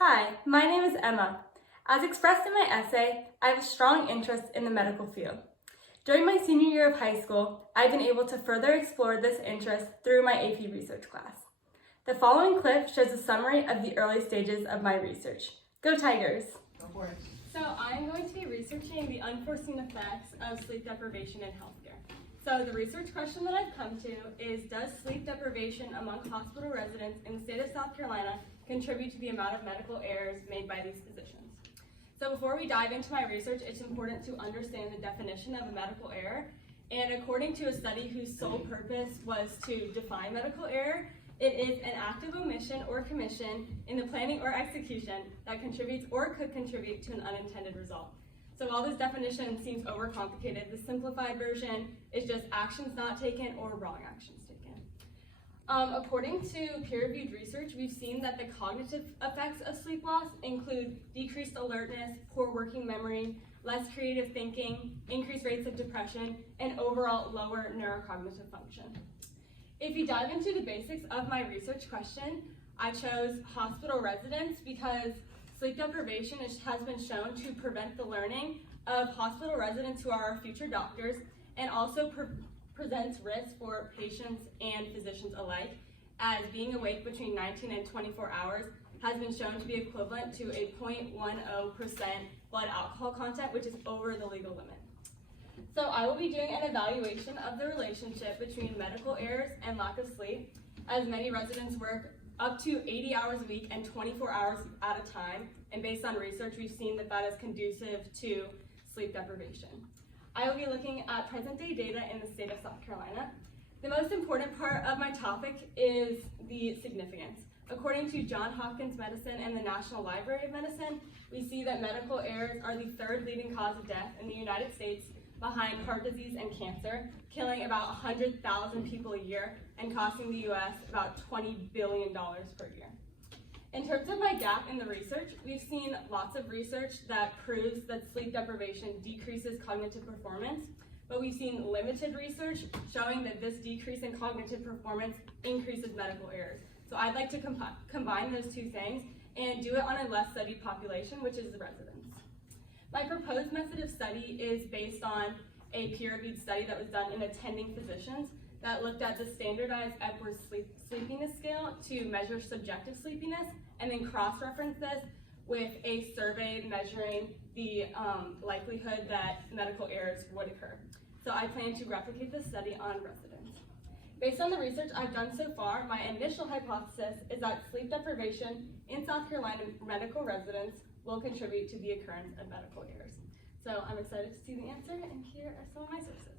Hi, my name is Emma. As expressed in my essay, I have a strong interest in the medical field. During my senior year of high school, I've been able to further explore this interest through my AP research class. The following clip shows a summary of the early stages of my research. Go Tigers! Go for it. So I'm going to be researching the unforeseen effects of sleep deprivation in healthcare. So the research question that I've come to is, does sleep deprivation among hospital residents in the state of South Carolina contribute to the amount of medical errors made by these physicians? So before we dive into my research, it's important to understand the definition of a medical error. And according to a study whose sole purpose was to define medical error, it is an act of omission or commission in the planning or execution that contributes or could contribute to an unintended result. So while this definition seems overcomplicated, the simplified version is just actions not taken or wrong actions taken. According to peer-reviewed research, we've seen that the cognitive effects of sleep loss include decreased alertness, poor working memory, less creative thinking, increased rates of depression, and overall lower neurocognitive function. If you dive into the basics of my research question, I chose hospital residents because sleep deprivation has been shown to prevent the learning of hospital residents who are our future doctors, and also presents risk for patients and physicians alike, as being awake between 19 and 24 hours has been shown to be equivalent to a 0.10% blood alcohol content, which is over the legal limit. So I will be doing an evaluation of the relationship between medical errors and lack of sleep, as many residents work up to 80 hours a week and 24 hours at a time, and based on research, we've seen that that is conducive to sleep deprivation. I will be looking at present-day data in the state of South Carolina. The most important part of my topic is the significance. According to Johns Hopkins Medicine and the National Library of Medicine, we see that medical errors are the third leading cause of death in the United States, behind heart disease and cancer, killing about 100,000 people a year and costing the U.S. about $20 billion per year. In terms of my gap in the research, we've seen lots of research that proves that sleep deprivation decreases cognitive performance, but we've seen limited research showing that this decrease in cognitive performance increases medical errors. So I'd like to combine those two things and do it on a less studied population, which is the residents. My proposed method of study is based on a peer-reviewed study that was done in attending physicians that looked at the standardized Epworth sleepiness scale to measure subjective sleepiness, and then cross-reference this with a survey measuring the likelihood that medical errors would occur. So I plan to replicate this study on residents. Based on the research I've done so far, my initial hypothesis is that sleep deprivation in South Carolina medical residents will contribute to the occurrence of medical errors. So I'm excited to see the answer, and here are some of my sources.